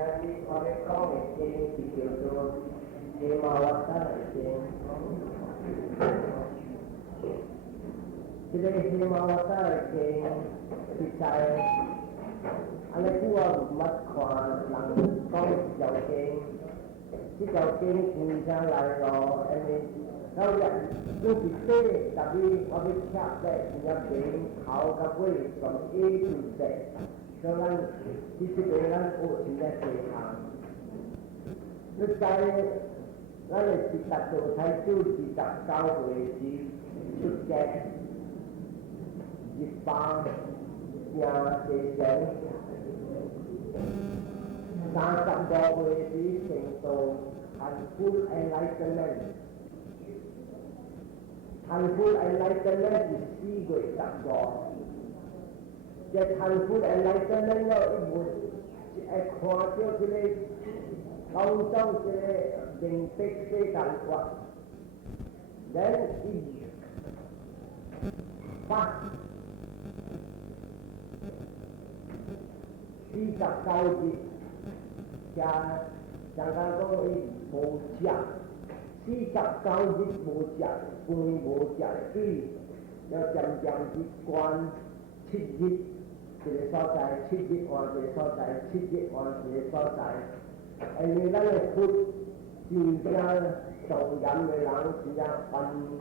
Jadi orang kau ini fikir tu dia mawatan dia. Jadi dia mawatan dia percaya. Anak buah mat kuan lang kau jauh dia. Chỉ đầu tiên thì ra lại rồi em đâu vậy lúc thì tê tapi ở bên cạnh đây thì nhập đến khảo các quý from A to Z cho nên chỉ để làm ô thì là dễ hàng lúc đây là chỉ đặt đồ thay chú chỉ đặt cao về chỉ xuất kẹt dịch ba nhà để dễ Sa tập đồ về tí thành tổ thành full enlightenment. Thành full enlightenment là si người tập đồ. Và thành full enlightenment là ít một khoa tiêu cái này công trong cái này định tích cái cảnh quạt. Đến ít ba si tập cao gì chẳng hạn có bộ chặt si tập cao dịch bộ chặt cùng bộ chặt tuy nó chậm chỉ quan chích dịch thì để so sánh chích dịch hoàn thì so sánh chích dịch hoàn thì so sánh anh ấy là phút chỉ ra đầu giảm người lắng chỉ ra phần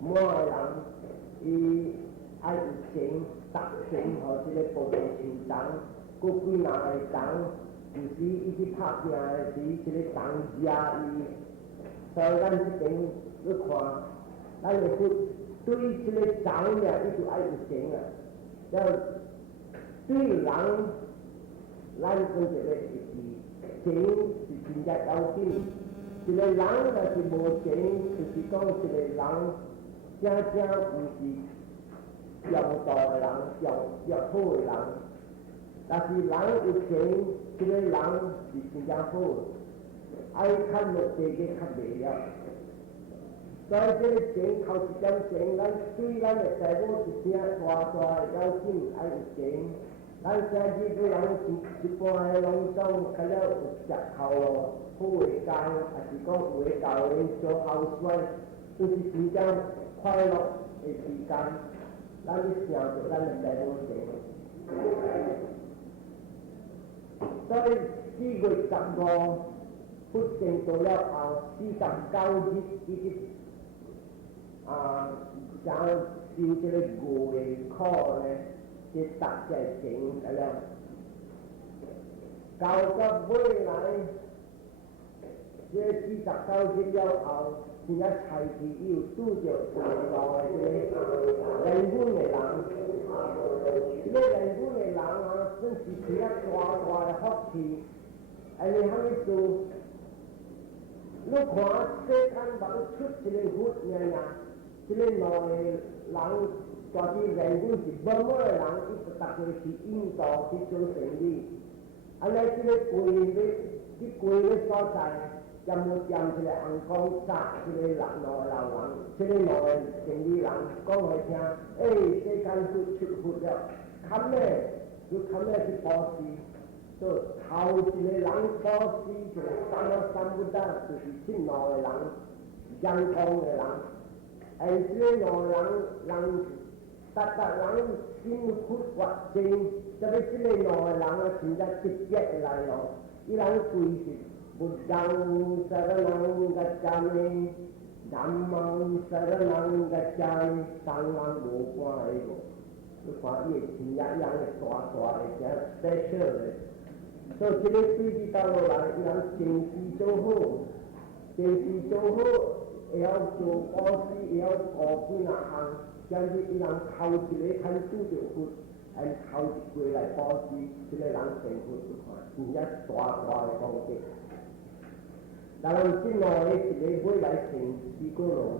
mua lắng y anh chính tập chính họ chỉ để bộ chính tăng cô quy nào tăngอยู่ที่อิทธิภาพยาที่จะได้ตั้งยาอีตอนนั้นที่เป็นเรื่องความแล้วเลยพูดตุ้ยจะได้ตั้งเนี่ยที่ตัวไอ้เจ๋งอ่ะแล้วตุ้ยหลังคนจะได้อีกทีเจ๋งที่จริงใจเอาที่จะได้หลังแต่ที่โบเจ๋งที่ต้องจะได้หลังจ้าอยู่ที่ยาวต่อหลังยาวโต้หลังแต่ที่หลังอีกเจ๋งที่ได้หลังที่新加坡ไอ้ขั้นโลกเด็กขั้นเดียวตอนที่เจ๋งเขาจะจำเจ๋งนั้นที่นั้นแต่ว่าที่เสียตัวเราจิ้มไอ้เจ๋งนั้นจะยิ่งหลังจิตปล่อยลงต้องเขาเรียกจับเขาผู้เอกการอาจจะก็ผู้เอกการเองจะเอาช่วยตัวที่新加快樂嘅時間นั้นที่เสียตัวนั้นแต่ว่าเจ๋ง所以呢個十個決定到了後，49億呢啲想照這個外科咧，即特隻整咁樣，到咗未來，這49億了後，現在財技要拄着上來嘅人工嘅人。呢人工嘅人啊，真是佢一大嘅福氣。anh ấy hay做，lúc hóa sẽ ăn bằng chút chỉ lên hút nhà chỉ lên nồi lắng cho đi rèn cũng chỉ bơm mới lắng ít tập người chỉ in tỏ chỉ cho thành đi, anh ấy chỉ lên quỳ với so sánh, một chỉ là ăn con sạ chỉ lên lặng nồi lắng chỉ lên nồi thành đi lắng có người cha, sẽ ăn hút chút hút được, khăm này thì bỏ đi. So, thao chỉ là lắng có gì chỉ là tam Buddha thì chỉ nói lắng dân thông là lắng anh chỉ nói lắng ta lắng xin hút hoạt trình cho nên chỉ nói lắng là chỉ là trực tiếp lại rồi cái lắng quỳ thì Buddha saranang gacchami Dhammang saranang gacchami Sanghang vô qua ấy lúc qua gì thì nhã tòa cái special đấy so chỉ để suy đi tao lại làm chính trị châu hô eo châu Aussie eo có cái nào hàng cho nên làm khâu chỉ để thành tu được hút anh khâu quay lại Aussie chỉ để làm thành hút được thôi nhất tòa cái con cái dalam chỉ nói chỉ để quay lại thành psikolog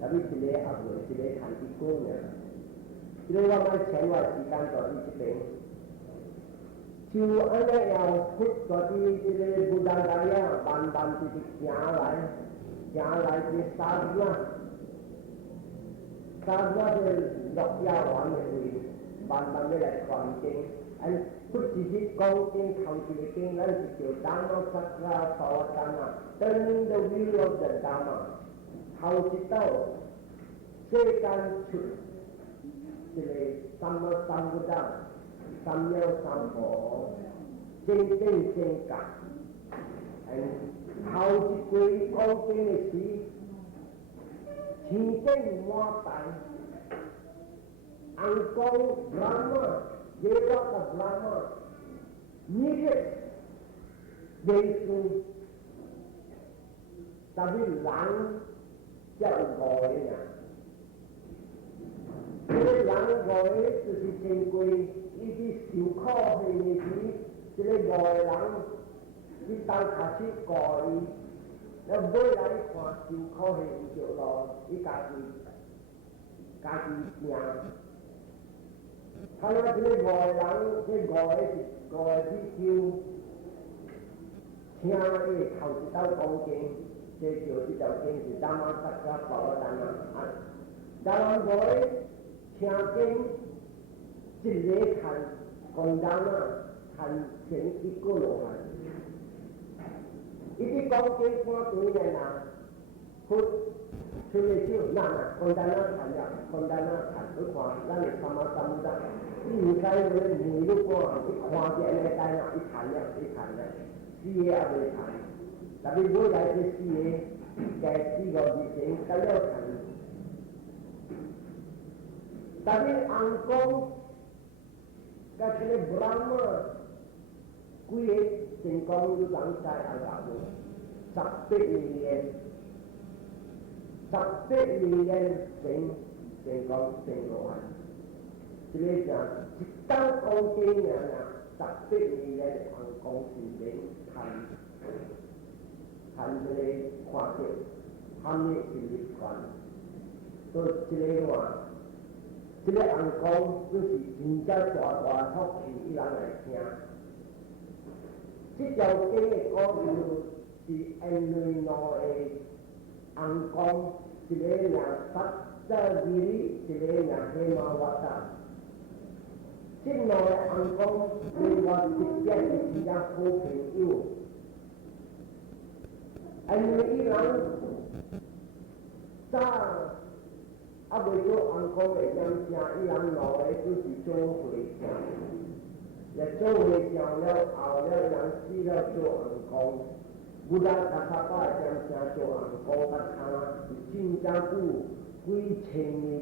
tapi chỉ để áp dụng chỉ để thành psikolog chỉ để làm cái chuyện là chỉ cần cho đi chỉ để chiều anh ấy ao hút cho đi cái Buddha Gaya bàn thì nhả lại cái sadhana thì đọc giáo hoàn này bàn mới lại còn kinh anh 不只是讲经靠一个经，咱是叫Dhamma Sakra Savatana，turning the wheel of the Dhamma， 靠一道世間出一個三麼三不當，三藐三菩，正正正覺，靠一句講經的時，清淨滿大，អង្គBrahma。Deva of Brahma needed Desu tapi lang cho gọi nè cái lang gọi就是正規呢啲小科技嘅事，即係外lang啲刀卡式改，你唔會嚟看小科技唔着咯，你家己聽。睇下啲外人，啲外啲叫聽嘅頭一道講經，即係叫呢道經是Dhamma Sakra Savatana。但係我聽經一個看講單啊，看成一個羅漢。呢啲講經看對人啊，佢出嚟少難啊，講單啊看呀，講單啊看，佢看咱哋三啊三得。你該有你如果去看見那單啊，一看了，死嘢也未看，特別冇來啲死嘢，嘅四個字先該要看。特別អង្គ公，嘅嗰啲 Brahma， 幾個成功要講晒阿達到10年成功成羅漢。即係講一道講經啊，10年嘅行公事情看這個看見，他們是立觀，所以這個話，這個行公就是真正大福氣，伊人來聽。這條經嘅講是因為內嘅行公，一個名Sattagiri，一個名Hemavata。即內行公你話直接係自家好朋友，因為伊人早啊未做行公嘅人聲，伊人老嘅就是做會聲，也做會聲了後了人死了做行公，不但他把人聲做行公，他是真正有幾千年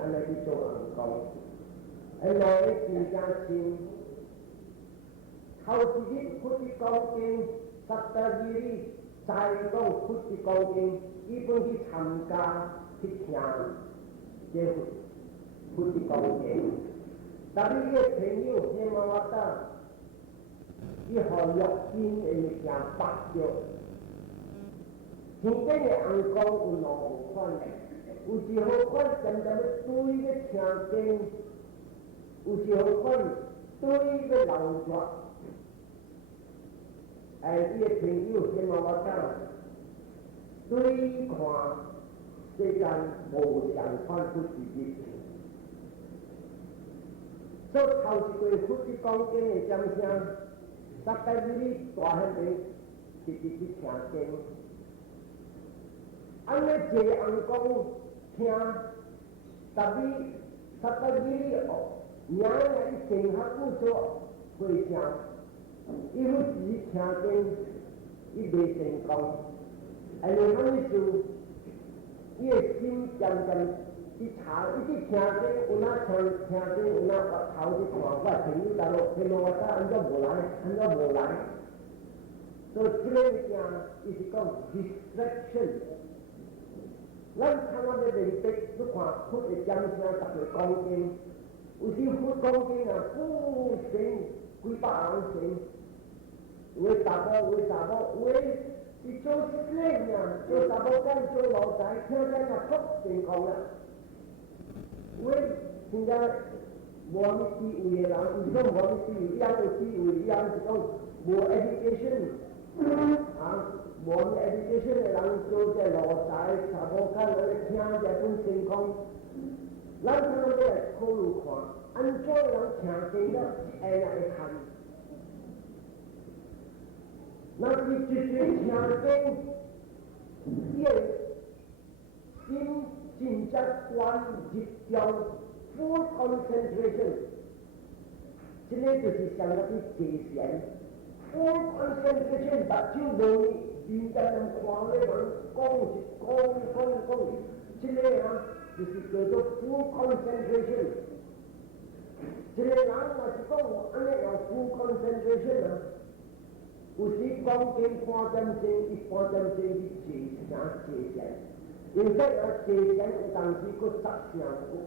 安尼去做行公。內真正深，後自己出去講經，Sattagiri再講出去講經，伊本去參加去聽，即出去講經。但係伊個朋友Hemavata，伊學陸金嘅物件白咗，真正嘅行公有兩款，有一號款真正要對嘅聽經。有時候看對嘅流轉，伊個朋友Hemavata對看世間無相款出自己，所以頭一回出去講經嘅掌聲，Sattagiri大漢人直直去聽經，安尼一個人講聽，特別Sattagiri名係成合不錯會聲，伊好自己聽經，伊未成功，因為咁樣做，伊個心漸漸去查，伊去聽經，有哪聽經，有哪頭去看，我朋友大陸Hemavata安怎無來，所以這個物件伊是講 distraction。咱看我哋面壁，你看出個掌聲，逐個講經。有時講經啊，成幾百人成，有的查某，有的是做司令啊，做查某間做老細，聽緊啊福成功啦。有的現在無乜智慧嘅人，唔講無乜智慧，伊人有智慧，伊人是講無 education， 無 education 嘅人做隻老細，查某間我哋聽隻本成功。咱可能要来考虑看，安怎样听经了，下来会看。那是直接听经，伊个心真正关集中 full concentration， 这个就是上个的界限。full concentration， 目睭无面，面间人看咧人讲，这个啊就是叫做 full concentration。一个人若是讲安尼有 full concentration 啊。有时讲经半点钟，伊半点钟去坐禅，因说啊坐禅有当时佫杂声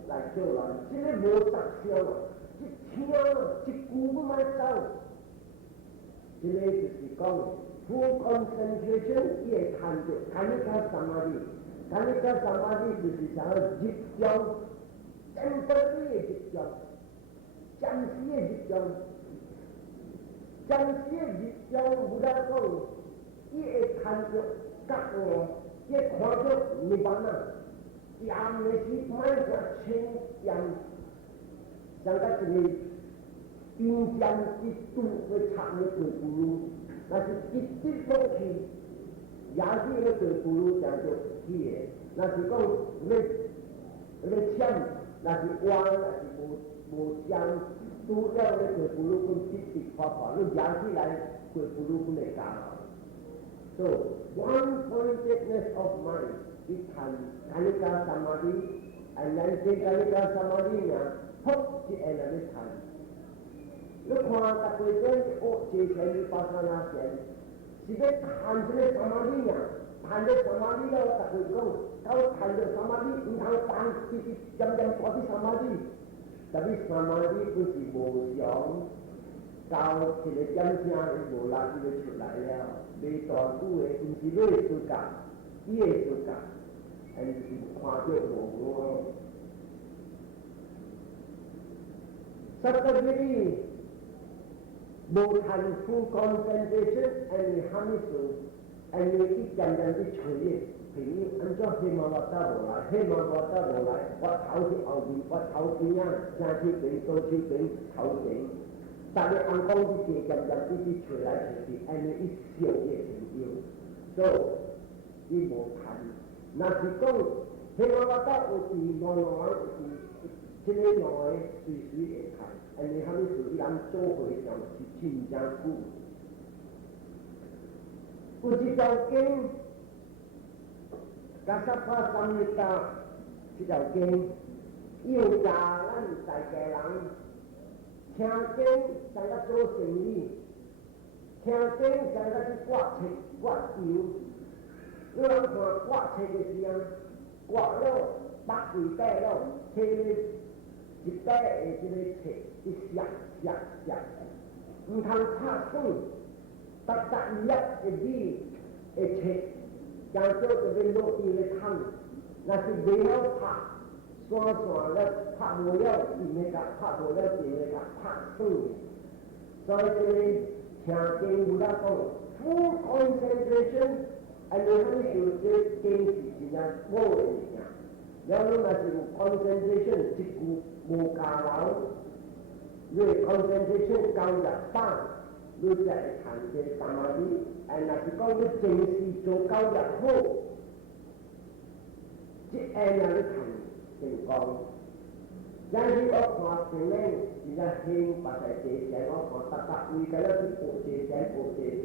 来作乱，即个无杂声啊，一听一句佫莫走，即个就是讲 full concentration， 伊会看着看你较三马里，看你较三马里就是啥集中，真正的集中，暂时的集中。暂时的日中有来讲，伊会看着觉悟，伊会看着涅槃啊，夜的时买只清点，像甲一个冰箱一堵会插咧地葫芦，若是一直落去，也是咧地葫芦就起的。若是讲咧签，若是弯，若是无签。拄了咧过葫芦棍直直滑滑，你压起来过葫芦棍会加落。So one-pointedness of mind， 你看Kanika Samadhi，and then say Kanika Samadhi 呢，扑一下来你看。你看逐个种学坐禅你巴沙那禅，是要看这个 Samadhi 啊，看这 Samadhi 了，逐个讲，到看这 Samadhi， 唔通放直直渐渐过去 Samadhi。特别三马里不是无常，到一个点声伊无力，伊就出来了。袂大久的，毋是你的自觉，伊的自觉，因是看到无我。Subsequently， 无谈 full concentration， and 哈密树， and 一渐渐去找咧。譬如按照希望我得无来，希望我得无来，我头去后面，我头前啊，正手边、左手边、头前，逐个人讲去渐渐去找来找去，安尼伊小嘅成就，所以伊无谈。若是讲希望我得有事慢慢有事，即个两个随时会谈，安尼哈密树伊人做伙上是真正久。有一条经。加萨帕三密达这条经，要教咱在家人听经，在甲做生意，听经在甲去刮册、刮油。有人看刮册的时候，刮了百几袋了，摕咧一袋的这个册，一削，唔通拍水，12页的笔的册。将做这个落地的汤，那是未晓拍，线了拍无了，伊会甲拍无了，伊会甲拍水。所以这个听经有啦讲 full concentration， 安尼咱就这经是真正好的物件。了你若是有 concentration， 一句无加留，你 concentration 交入板。你才会谈这三马里，若是讲你正事做到入好，即下你谈成功。因此我看成咧，真正兴白在坐禅，我看位个了去学坐禅，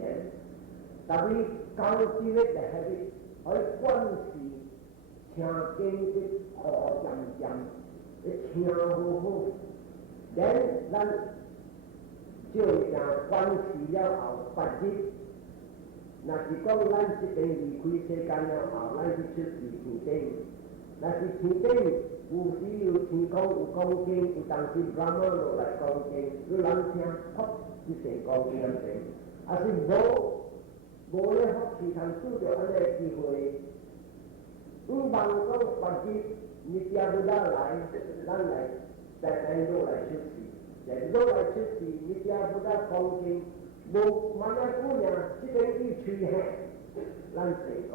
特别高级咧就係可以观视听经的好渐，你听好好，咱。就像关系了后发日，若是讲咱这边离开世间了后，咱去出世天顶。若是天顶有时有天空有讲经，有当时Brahma落来讲经，你人听，噗，一成讲经咁成。啊是无咧福气通拄着安尼个机会，唔望讲发日，你家不咱来，咱来落来出世。人落来出事，你家不得讲经，无万一姑娘，即个要吹气，咱成功。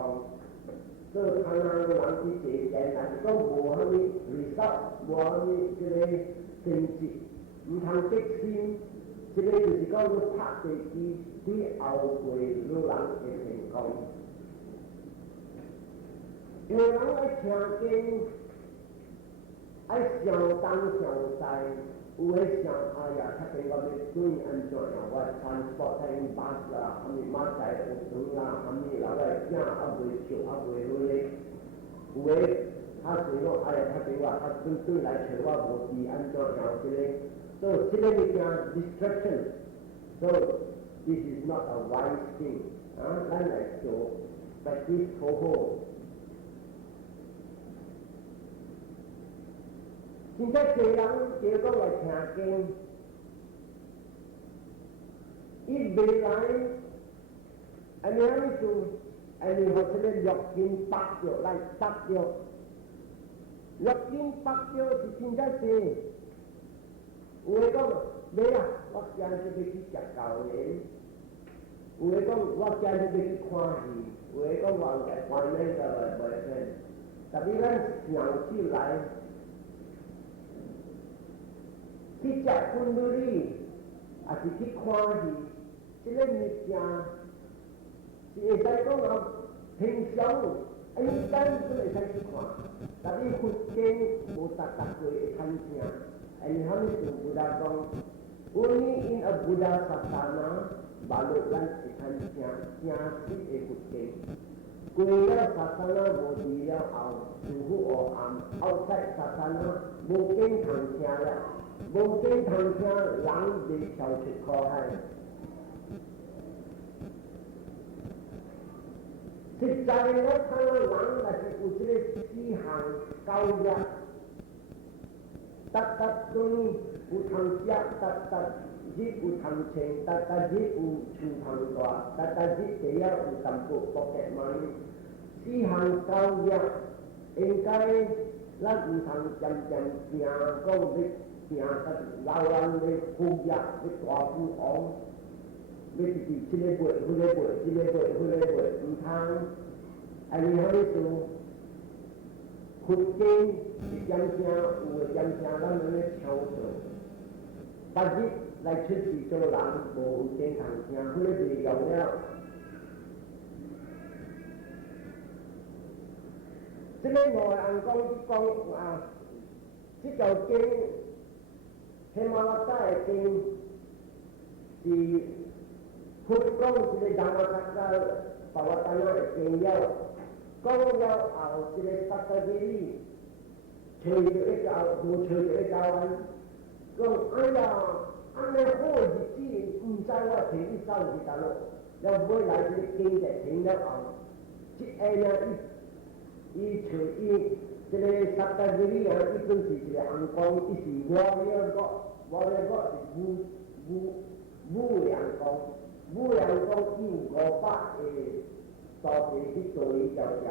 做台南人去坐车，但是讲无啥物利息，无啥物即个成绩，毋通激心。即个就是讲你拍地基，对后辈老人会成功。有人爱听经，爱上当上西，有诶上哎呀，较紧我要转安怎样？我transport time bus 啦，啥物马仔有船啦，啥物老个囝袂熟，袂好咧。有诶较侪讲哎呀，较紧我较转来找我无知安怎样？即个，所以即个物件 distraction， so this is not a wise thing。咱来做 practice 好好。现在多人叫讲来听经，伊未来，安尼样做，安尼互即个六经八条来答着。六经八条是真正济，有诶讲，你啊，我今日要去食豆圆；有诶讲，我今日要去看戏；有诶讲，我来关那个袂骗。但是咱上手来。去食薰瑀里，也是去看戏，即个物件是会使讲啊，平常安尼咱都会使去看，但是佛经无逐个会看听，安尼他们就布达讲，only in a Buddha Sasana， baru咱会看听正式的佛经。过了Sasana无治了后，师父学暗，outside Sasana无经通听了。无经通听，人袂跳出苦海。实在我看到人也是有这个四项教育，逐顿有通食，逐日有通穿，逐日有厝通住，逐日地了有淡薄pocket money。四项教育应该咱毋通渐渐行讲要。行甲老人要富业，要大富翁，要自己这个买，那个买，这个买，那个买，唔通。安尼遐尼做，佛经是点声，有诶点声，咱要咧敲做。逐日来出世做人，无有经通听，迄个袂用了。即个外人讲啊，即条经。希玛拉雅的经是佛讲一个达摩萨迦巴瓦达那的经了，讲了后一个萨迦吉里，找着一教，无找着一教完，讲哎呀，安尼好日子，毋知我停去走去倒落，了尾来这个经就停了后，即下呢伊找伊。这个萨迦吉里啊，伊本是一个红光，伊是我了个是武良光，武良光伊有500个土地去做伊条条，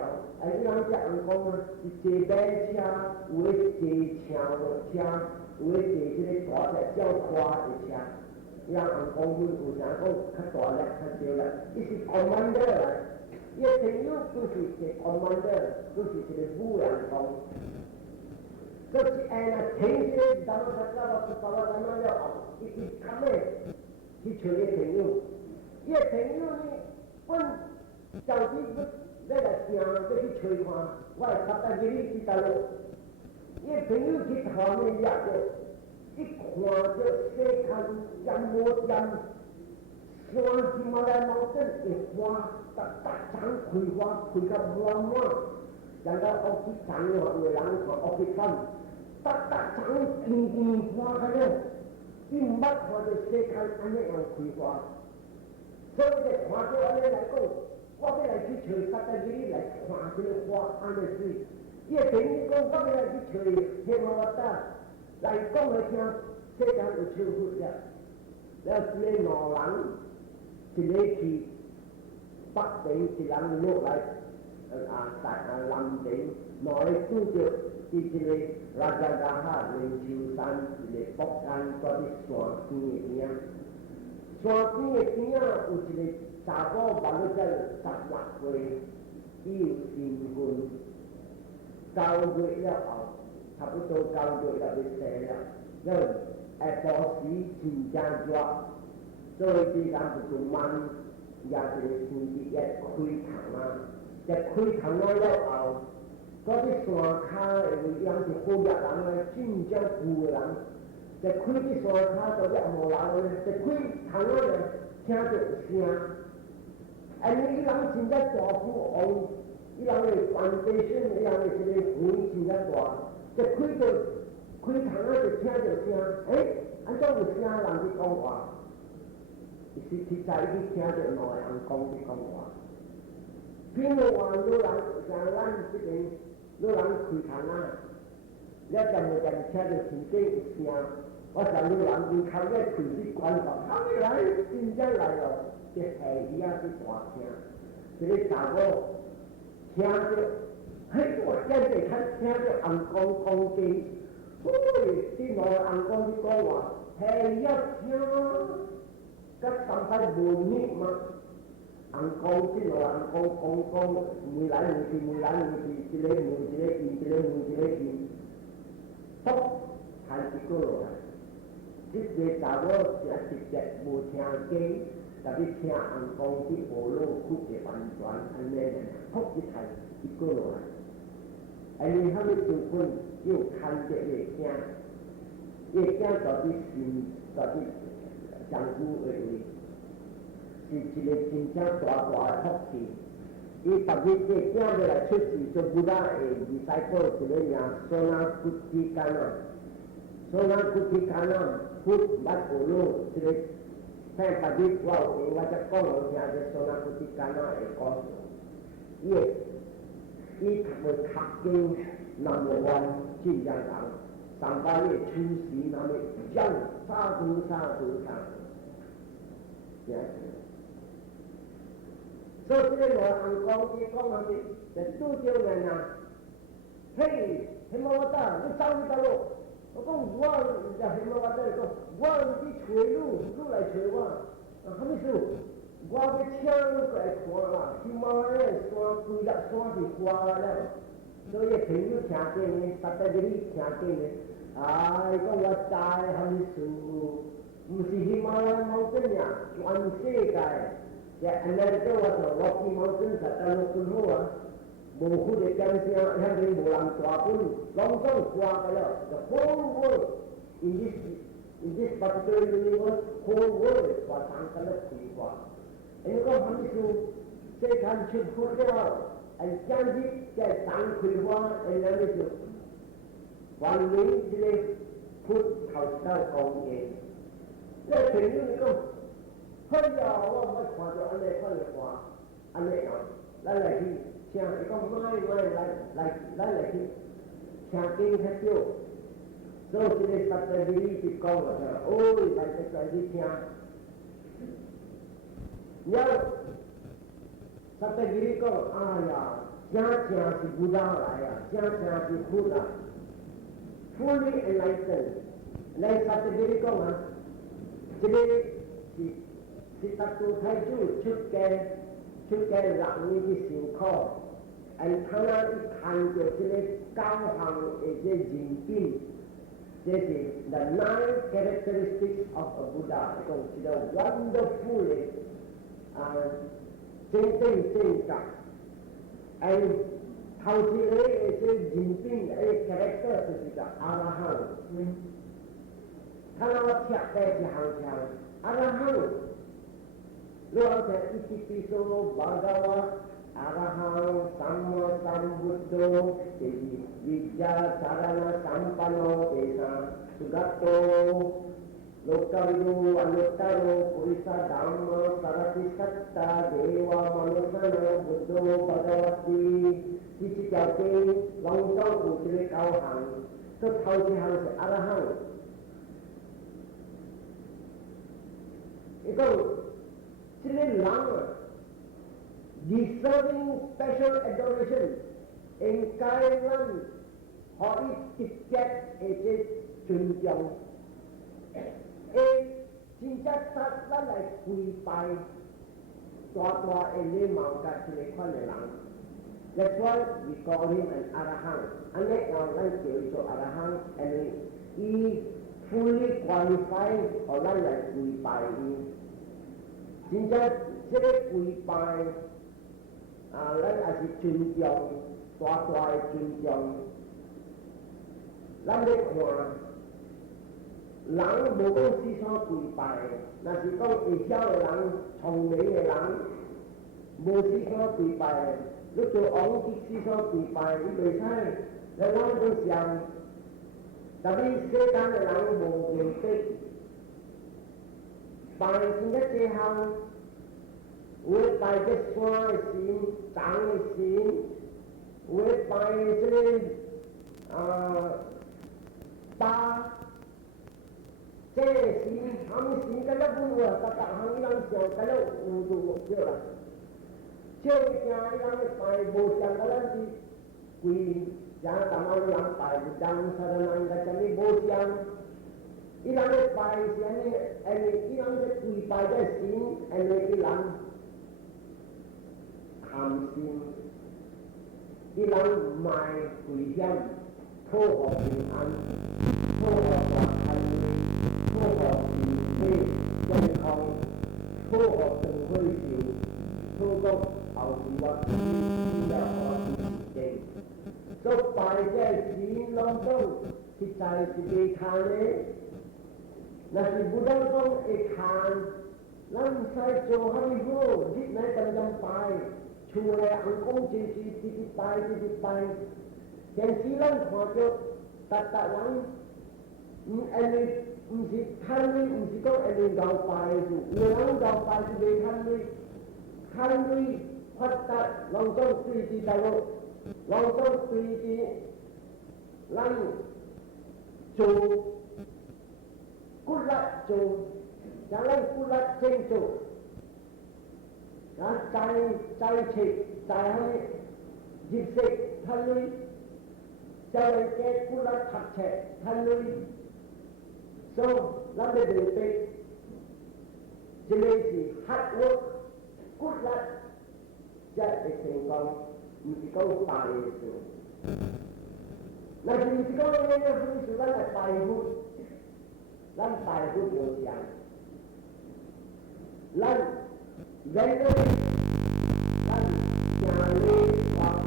伊人只红光啊，是坐马车，有咧坐车车，有咧坐即个大只小拖的车，伊人红光阮有啥讲较大粒较少粒，伊是commander来。伊个朋友就是一个 commander， 就是一个武良光。所以下呢，停这个达摩萨迦巴瓦达那了后，伊看咧去找伊个朋友。伊个朋友呢，阮上次要来听，要去找看，我会插在这里去倒落。伊个朋友去后面掠着，一看到世间淹无淹。山是马来毛顶的花，逐丛开花，开到满满，人家屋企种哦，有个人看屋企看，逐丛甜甜花开了，伊毋捌看到世间安尼样开花，所以就看到安尼来讲，我要来去找萨迦吉里来看这个花安尼水。伊个朋友讲，我要来去找希玛拉雅来讲来听，世间有超佛了，了这个两人。一个去北边，一人落来南边，两个拄着伊一个拉扎加哈灵鹫山一个北山，搁伫山边个边仔。山边个边仔有一个查甫，万了才16岁，伊有身份9月了后，差不多9月了要生了，因为下晡时真正热，所以这人就慢也一个星期也开窗啊，一开窗啊了后，嗰啲山骹的人是好热人啊，真正富的人，一开啲山骹就热无人咧，一开窗啊咧听到有声，伊人真正大富翁，伊人的foundation，伊人的一个园真正大，一开到开窗啊就听到声，安怎有声人去讲话？是实在去听到两个人讲去讲话。譬如话有人像咱这边有人开窗啊，了就冇就听到前底有声，我想有人门口咧开始关门，他们来真正来了，这下雨啊是大声，这个查某听到，我简直听到红光光机，这两个红光去讲话，下雨听。甲三块无密嘛，红光即落红光，门来门去，一个门一个印，一个门一个印，ปุ๊，弹一个落来。即个查某是直接无听经，特别听红光去无路去一完全安尼，ปุ๊一弹一个落来。安尼他们就分又看着夜景，夜景到底到底。上古的是一个真正大的福气。伊逐日这囝要来出世，做布拉的20个一个名索纳古提干啊，索纳古提干啊，古捌学路一个，听逐日我有我才讲我听这索纳古提干啊的故事。伊读的读经number one 真正人，3月初时那么讲沙土。所以这个我红光机讲下面，就拄着人啊，嘿，黑毛仔，你走去倒路？我讲我就黑毛仔讲，我去找你来找我，什么事？我要请你过来看啦，今晚咧山规粒山是花了，所以朋友听见呢，3个你听见呢，讲我知什么事？唔是喜马拉雅猫真呀，全世界，这安尼叫我做我喜猫真实在录分好啊，无好的讲声，遐个无人大本，拢总挂个了，the whole world in this particular universe, whole world 话当个了开挂，因讲什么事，这看出好了，将日在当开花，那么就，还你这个พุทธเขาเจ้ากองเอง。这朋友你讲，哎呀，我唔捌看到安尼款的话，安尼啊，咱来去听，伊讲买咱来去听经较少，所以这个实在是你是讲了，来去听，了实在是你讲，哎呀，真是不大来啊，真是苦啊，fully enlightened，来实在是你讲啊。这个是达到太祖出家6年的辛苦，他那一看到这个9项的这人品，这是 the 9 characteristics of a Buddha， 讲是个 wonderful 的真正，头一个的这人品的 character 就是个阿拉汉。他那我贴在一行上，阿拉汉，你好像一起比说巴嘎哇，阿拉汉三摩三菩提，就是维迦查拉那三巴罗地上，苏嘎多，罗嘎鲁阿罗达罗菩萨达摩萨拉提萨达đề哇摩罗萨那菩提巴嘎哇提，这几条经拢总有这个9项，这头一项是阿拉汉。伊讲，这个人啊 ，deserving special adoration， 应该咱可以直接的这尊重，真正咱来跪拜大的礼貌甲这个款的人， That's why we call him an arahant. Anh ấy là kiểu cho arahant, and he fully qualified or là quỳ bài đi. Chính ra cái quỳ bài là chuyên trọng, tòa chuyên trọng. Làm được hòa, lãng bộ sĩ so quỳ bài, là chỉ có ý cháu là lãng, thông lý là lãng, bộ sĩ so quỳ bài. Lúc cho ông cái sĩ so quỳ bài đi bề sai, là lãng được xem. Tapi sekarang là lãng bộ điều tích. Bài sinh nhất chế hăng, với bài cái xoa xin, trắng xin, với bài cái ba chế xin, hăng xin cái đó vui à, tất cả hăng lăng xeo cái đó đủ chưa là. Chưa cái nhà lăng bài bộ chẳng cái đó gì quỳ, jangan tamal lăng bài budang saranang gacami bộ chẳng. Ilang bài siang ini, ilang quỳ bài cái xin, ini ilang ham xin, ilang mai quỳ hiam, thô hợp bình an, thô hợp lạc thành, thô hợp bình mê, chân không, thô hợp từng hơi chịu, thô gốc hậu thị vật, là họ thị trình. Số bài cái xin long đông, thì tài thì bị kháng ấy, là si Buddha không ekhan, làm sai cho hay vô, dịch này cần dâm bài, chùa này ăn công chỉ bài, hiện si lăng hòa cho tạ lăng, anh ấy chỉ khăn đi, chỉ có anh ấy đào bài rồi, người lăng đào bài thì về khăn đi, phát tạ, lòng trong tùy chỉ đạo lộ, lòng trong tùy chỉ lăng chùa kulat tu, jangan kulat ceng tu. Cai cik, cai hai, jipsik thalui, cai ke kulat thak cek thalui. So, lambe depe, jelesi hard work, kulat, jadi sengkau, mesti kau pai itu. Nanti mesti kau yang harus sudah pai itu. Lan bài của điều chẳng lan gây lên lan nhà lê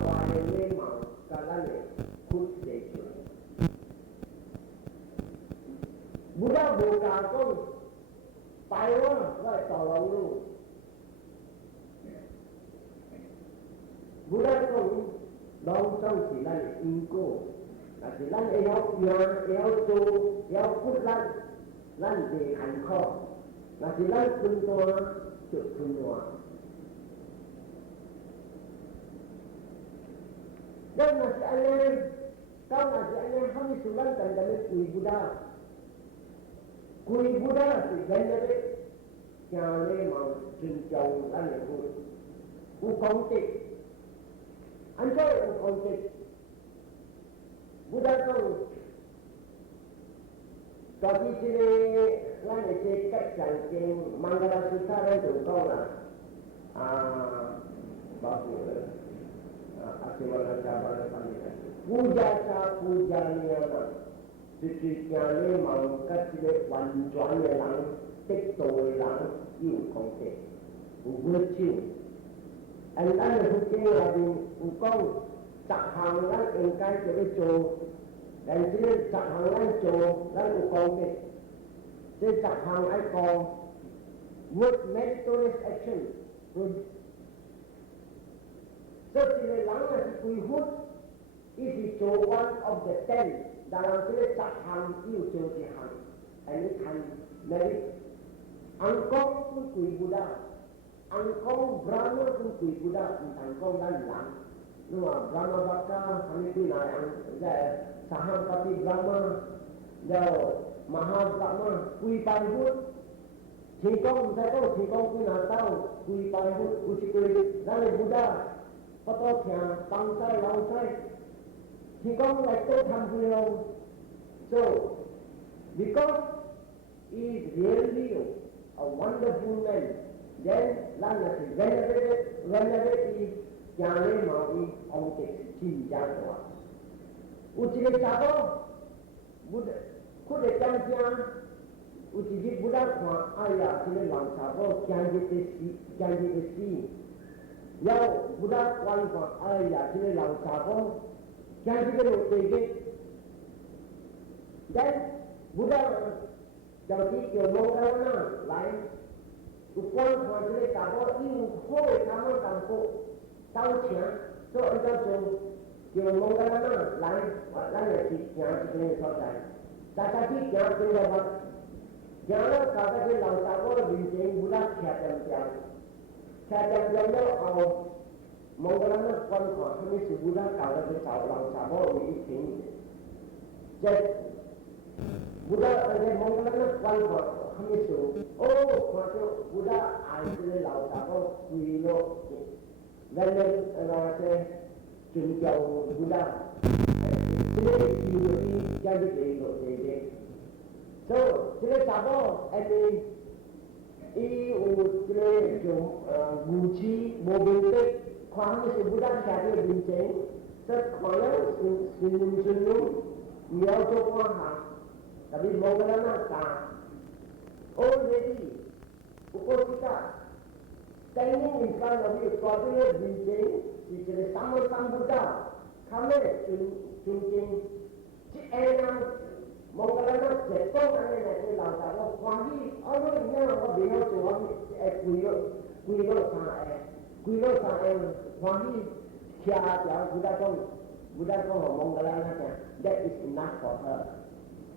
và lê màu cả lan lệ khúc dễ chịu Buddha bồ cả con bài đó là tỏ lòng luôn Buddha con đong trong chỉ là in cô là chỉ là eo tu eo cút lan lan về hành kho là chỉ lan phân toa trực phân toa đây là si anh em kalau là si anh em không đi lan cần cần quỳ Buddha thì gần như đấy nhà lên mà trình chồng lan này vui u công tịch anh chơi u công tịch Buddha không có đi chơi là để chơi cách chẳng trên Mangala Sutta lên tụi con là bao nhiêu Asiwala Chabala Samita puja niya Sisi nhà lên mong cách để hoàn toàn là lắng tích tội lắng yêu không thể vượt chịu anh đã được thực hiện là vì con chặt hàng lắm em cái cho cái chỗ dan sila chặt hàng lắm chỗ lắm của con cái sila chặt hàng ai con with meritorious action good so sila lắng là quy hút is the one of the 10 dalam sila chặt hàng yêu chỗ thì hàng anh ấy thành merit angkong pun quy Buddha angkong Brahma pun quy Buddha angkong dan lắng Nua Brahma Bhakta kami tu nak yang Sahampati Brahma, jauh Maha Brahma, kui parihut, cikong saya tahu cikong kui nak tahu kui parihut, kui dari Buddha, patut yang pangsai langsai, cikong like tu tham so because he is really a wonderful man, then lan nasi venerated is 行咧毛伊王的真正大。有一个查某，看着点点，有一日不当看，哎呀，这个老查某今日的死，了不当观看，哎呀，这个老查某今日的落地嘅，但不当就是叫某个人来，有观看这个查某有好的查某当过斗请，所以按照做。叫某个人来，咱就去行一边嘅所在，大家去行邊個法，行了到嗰啲老查某面前，有得徛了後，某個人觀看，佢哋是有得到嗰啲老查某嘅一邊，即有得某個人觀看，佢哋是看到有得愛嗰啲老查某跪落，咱哋宗教不大，这个有的家里这个这个，所以这个查某，伊有这个种武器无面对，看他们是不大下的面前，这可能顺你要做看下，但是某个人打，already，不过知道，在你面上那边抓这个面前。是一个三不到，他们尊敬，即下人某个人食多安尼来去老大我欢喜，我我未晓做，我跪落三下，欢喜徛条，不得讲互某个人that is enough for her，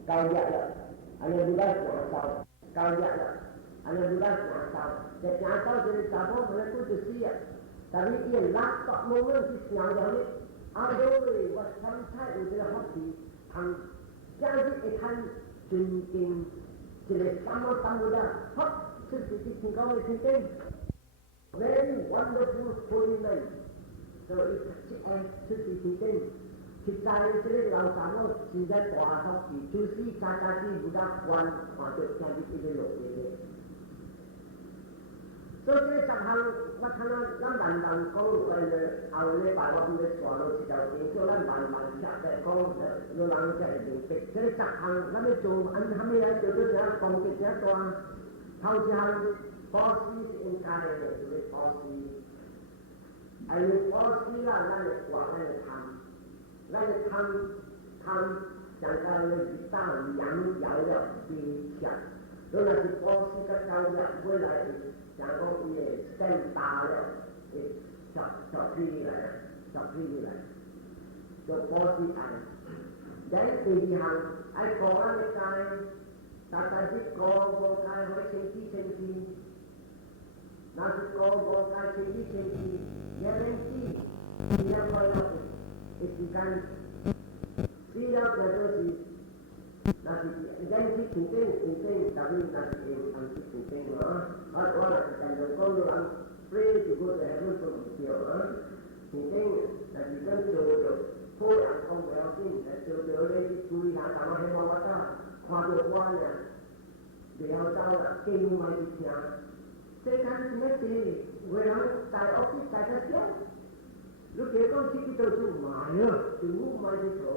夠日啦，安尼不得行走，夠日啦，安尼不得行走，就行走就是查某可能都死啊。Tapi ia laptop moment si siang jauh ni, aduh, was sampai udah hati, jadi ikan cincin, jadi sama dah, hot, sedikit tinggal cincin, very wonderful holiness, so sedikit cincin, kita ini lalu sama sudah tua hati, cuci kaki budak wan, patut jadi ini loh ini. So cái sắp hàng mắt nó bàn con gọi là lấy bài học để xóa nó chỉ đầu tiên cho nó bàn chặt để con nó làm cái gì cái sắp hàng nó mới chụp anh không biết chụp cái gì còn cái gì toàn thao trang policy in cái này cái policy anh policy là nó là quả nó là tham chẳng hạn là chúng ta养的比强，rồi là cái policy cái cao nhất với lại chẳng có gì xem ta đấy, chọc phi lại, cho có gì ảnh, đấy thì hàng ai có cái ta chỉ có cái với sen chi, nó chỉ có cái sen chi, nhà bên chi, nhà coi nó, cái can, khi nào cái đó gì, là thì danh chi chủ tên, tapi là thì anh chi chủ tên nữa. Đó là thành được con người ăn free thì có thể luôn có một chiều đó thì cái là chỉ cần chiều được thôi ăn không phải ăn xin để chiều được đây thì chui là tao hay bao bắt ta khoa được qua nè để họ tao là kinh mà đi nhà thế cái mấy thì người đó tại office tại cái chết lúc kia con chỉ cái tôi chụp mày nữa từ lúc mày đi chỗ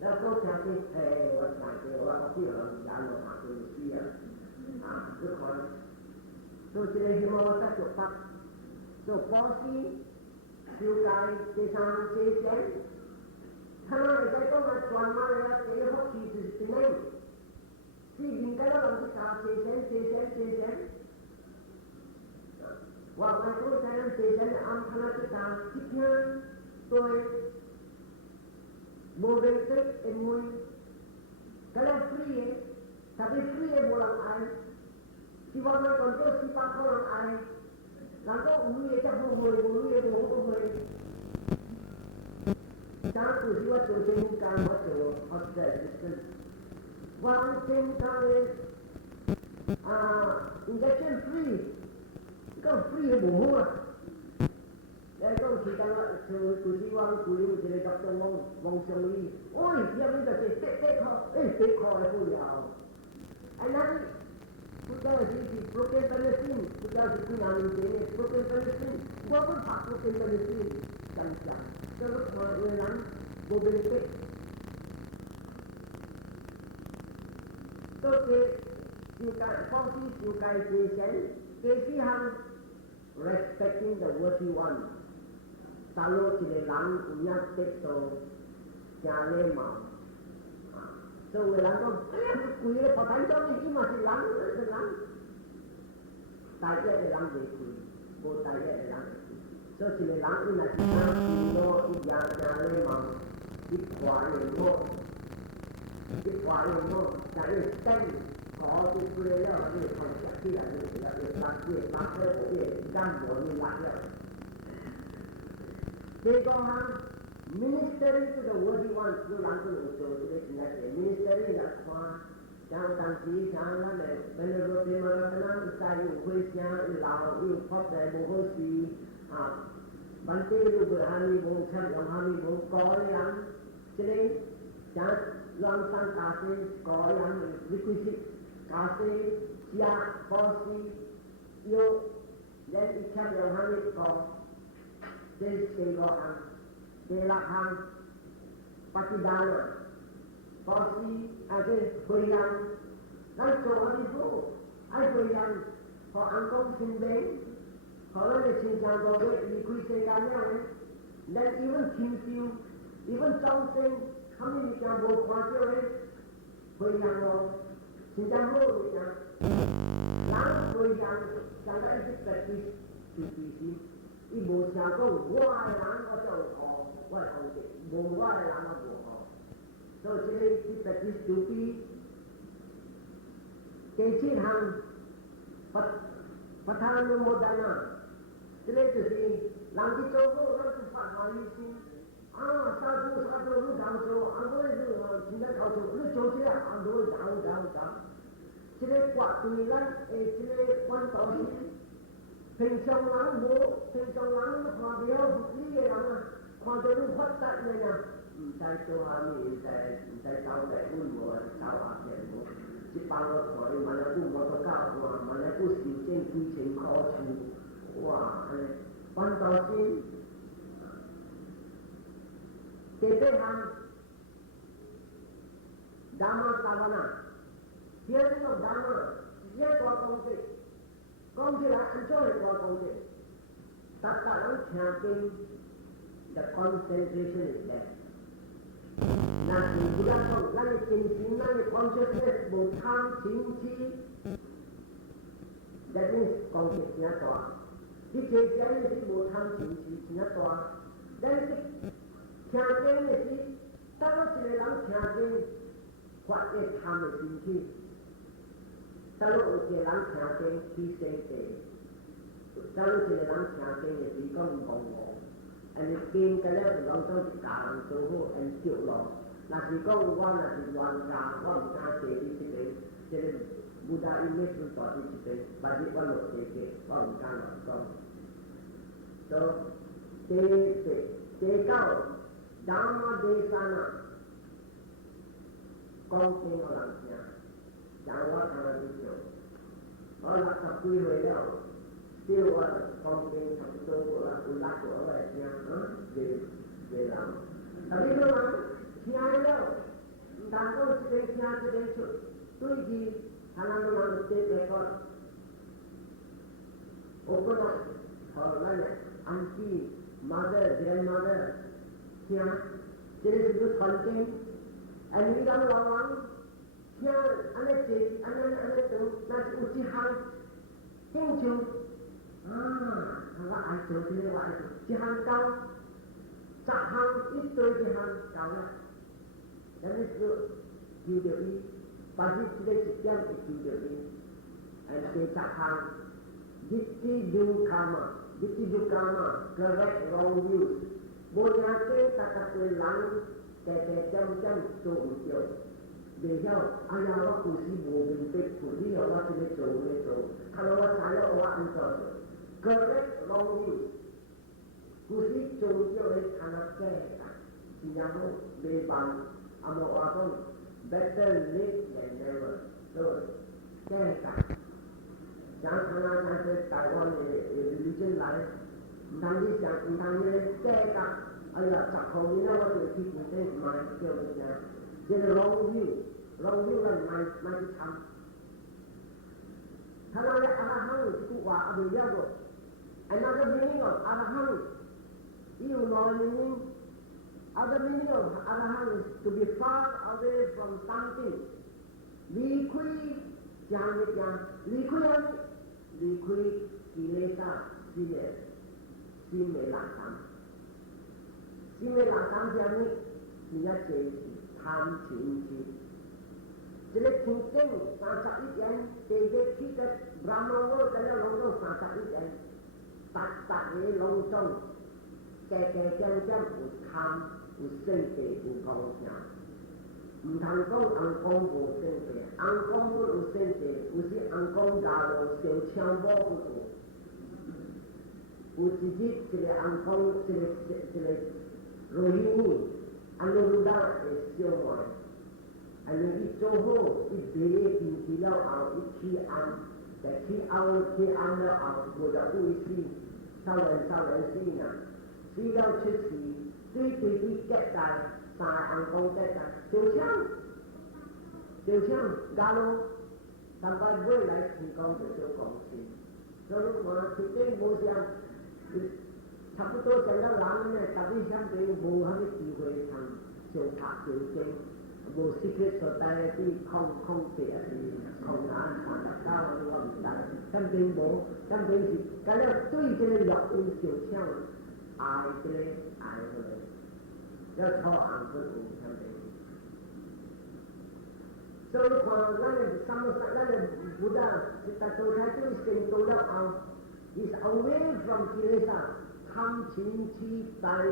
là con chả cái thề và tại cái là có cái là làm nó học từ kia rất khó. So sila himawa sa sopak. So policy, siukai, tesang, sesen. Sana ito nga suama na kayo ho Jesus tinay. Si bingkala ang kita sesen. Wa mai ko sana sesen ang kana kita sikyan toy. Mobility emoy. Kala free, sabi free mo lang ay. Si vợ mình còn có si ba con làm ai, làm có uống gì chắc không hồi, không hồi. Sáng từ khi tôi trên càng bắt đầu hospital assistant. One thing is, injection free, có free bổ mua. Đây có chỉ cần từ khi quan của những người doctor mong xong đi, ôi, giờ bây giờ chỉ tết kho là cô giàu. Anh nói Sudah sih broken palestine, sudah itu yang ini broken palestine, 我们拍过这个的是讲讲，这个我为人无面对，都是修改方式修改之前，这是项 respecting the worthy one， kalau 一个人有影接受真礼貌，所以有人讲，哎呀，贵个佛坛中伊嘛是人，是人，大约的人袂贵，无大约的人。所以一个人伊若是讲敬老，伊真礼貌，伊看伊我，但伊等搞就过了，伊看食起来就拉个时间无你拉了。第二项 ，ministering to the worthy ones， 有人可能做这个现在是 ministering 来看。像当时像咱的本来说对嘛，可能在有会声，有老有发财无好事问题如果还没无测量，还没无高的人，这个像让上家些高的人的requisite， 家些食保湿有，连一测量还没高，这是第五项，第六项，巴基达纳。保湿这培养，咱做安尼好，爱培养，和安公身边，和咱的亲像个月离开世界了呢，咱even 亲像，even 早生，他们物件无看少的，培养哦，真正好物件，人培养，大家一直practice就其实，伊无想讲我的人我才有好，我的同志，无我的人我无好。所以这个是practice to be， 第七项，Pathanumodana， 这个就是人去做好，咱去发欢喜心，杀猪，你搞做，我是现在搞做，你做起来我搞，这个挂对咱的这个管道是，平常人看不了福利的人看到你发达的人。唔使做下面，唔使搞大碗无，搞下片无。一帮我看，伊万一拄无做教我，万一拄受证几千块厝，哇！安尼，反倒心。第八项，达玛萨瓦纳，第二个达玛，一大功德，讲起来安怎会大功德？大家人听经 ，the concentration is there。那是不要讲，咱的精神，咱的 consciousness 无贪嗔痴，that means 功德真大。你做啥你是无贪嗔痴真大，咱是听经的是，当一个人听经，发一贪的心气；当有一个人听经起生气，当一个人听经的是讲无我。安尼经个了是拢总是教人做好，安着咯。若是讲我若是乱教，我唔敢坐你这边，这个武大因秘书坐伫这边，万一我落地去，我唔敢乱讲。所以第九，达摩地萨那，讲经互人听，像我通去做，我60几岁了。叫我讲经差不多有60个我会听，袂人。但你个人听了，唔通讲一边听一边出，对治，他人个人得别个。我不能和咱的auntie、mother、grandmother 听，这是不传经。而你讲老人听，安尼坐，安尼做，那是有一项兴趣。我爱做这个，我爱做，一项够，10项一对一项够了。咱们就求着伊，把这个一点会求着伊。第10项，Nityukama，correct wrong views， 无听经，大家对人点做唔对，袂晓，哎呀，我故事无明白，你让我这个做，看到我知了我安怎做。correct wrong views， 故事做咗你看下假噶，新加坡未办，无话讲 better late than never， 所以假噶。像台湾台湾的religion来，唔通你想，唔通你假甲，哎呀，10箍囡仔我就去附近买叫人家，这个long view 咱买去参。他那个阿拉汉有一句话还未了过 ，another meaning of 阿拉汉，伊有两个 meaning。Other meaning of arahant is to be far away from something. 离开啥物件？离开啥物？离开基เลส心的垃圾。心的垃圾啥物？是一就是贪嗔痴。这个天经31年，地界去的Brahman world 咁樣攏總31年，達嘅攏總家有貪。有聖地有公正，唔通講紅光無聖地，紅光本有聖地，有時紅光加路小槍某有，有一日一個紅光一個羅伊尼，安尼有當會小壞，安尼伊做好，伊第進去了後，伊起暗，但起暗了後，無就會死，少年死啦，死了出事。對結界，三紅光結界，小槍，假如三百尾來提供就小公司，所以話決定無相，差不多成個人呢，特別相對無啥物機會通相插相爭，無secret society控制啊是控哪39我唔知，根本無，根本是，咁樣對這個錄音小槍愛這個愛佢。要靠红分有相對，所以看咱的布達，是達到太對成功了後 ，is away from 基เลส貪嗔痴大一，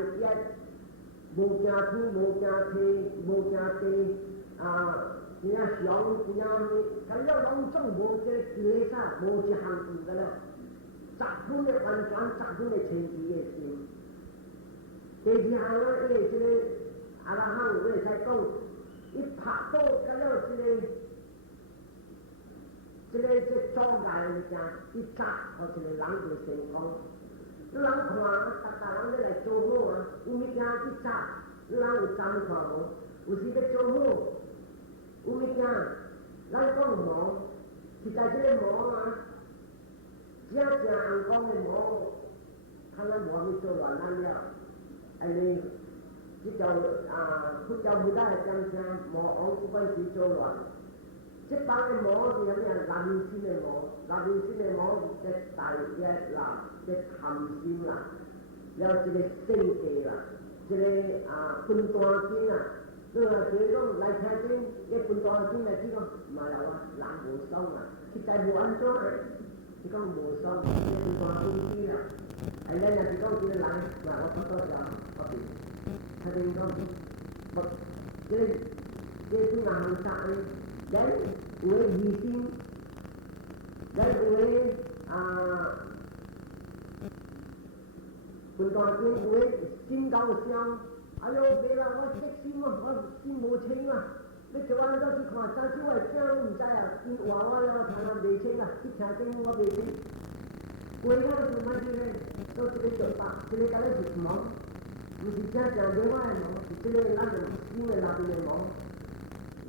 無驚天無驚地無驚地只想只咁樣攏總無這基เลส無一項事個了，十分的完全十分的清晰的心。第二項咧，這個阿拉漢我哋才講，伊拍到咁樣這障礙物件，伊砸互一個人就成功。你人看，大人來做好啊，有物件去砸，你人有感看無？有時要做好，有物件，咱講毛，是在這個毛啊，正紅光的毛，看咱無去做亂咱了。安尼，即條佛教武打嘅講聲，魔王不管是做亂，即班嘅魔是啥物啊？垃圾心嘅魔，垃圾心嘅魔是即大一啦，即貪心啦，了一個聖地啦，一個分段經啊，所以話就是講來聽經，一分段經來講，唔係有啊，人無爽啊，實在無安怎啊，是講無爽，一分段經啦。係咧，人哋講叫你懶，嗱我不多講，我哋佢哋講，我即係難殺人會疑心，人會判斷佢會心高聲，哎呦別啦，我識心啊，我心無清啊，你叫我安怎去看三小嘅聲都唔知啊，因話我了，常常未清啊，去聽經我未清。為了什麼呢？都是個做法，這個講的是什麼？不是講講另外的毛，是這個咱們心的那邊的毛，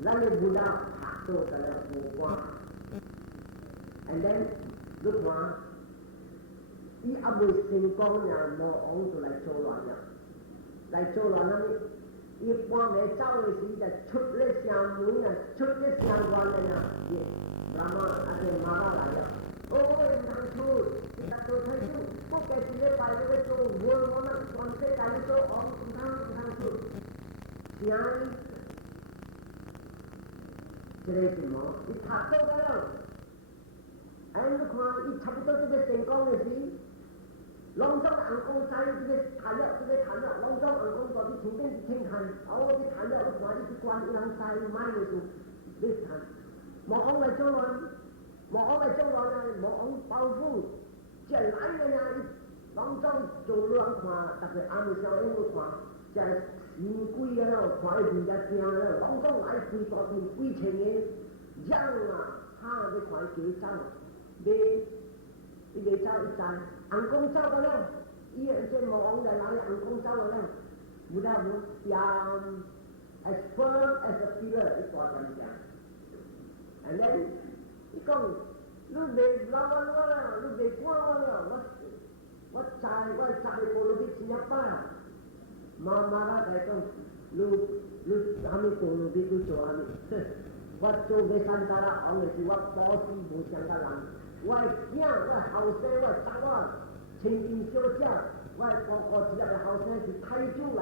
咱們不要拍到的了無關。And then 你看，伊還未成功呢，魔王就來作亂了，來作亂了，伊半夜走的時就出了城門啊，出了城關了呀，媽媽來了。哦，難處，達到退休，不給自己快樂的做，我們全世界的做，唔通做，啥？這個什麼？你拍到個了，你看，伊差不多這個成功的時，攏總紅光仔這個談了，攏總紅光仔你前邊是聽看，你談了，你看你去關伊人仔買的時，你談，莫講來做啊！魔王來做亂啊！魔王報復，即係來嘅呀！攏總做亂看，特別暗笑因為看，即係神鬼嘅咯，看伊面只驚咯，攏總來幾大片幾千嘅，扔啊！嚇！你看伊幾走，伊未走一陣，紅光走個了，伊醫人即係網就攞人工收嘅咧，會得會又 as firm as a pillar 一個咁樣。And then 你講你哋老啦，你哋關啦，我債過到啲錢一班，媽啦就係講你還沒過到啲都做還沒，我做嘅山家啦，我哋是我保持無上嘅人，我係囝，我後生，我侄我青年小姐，我個自己嘅後生是睇住嚟，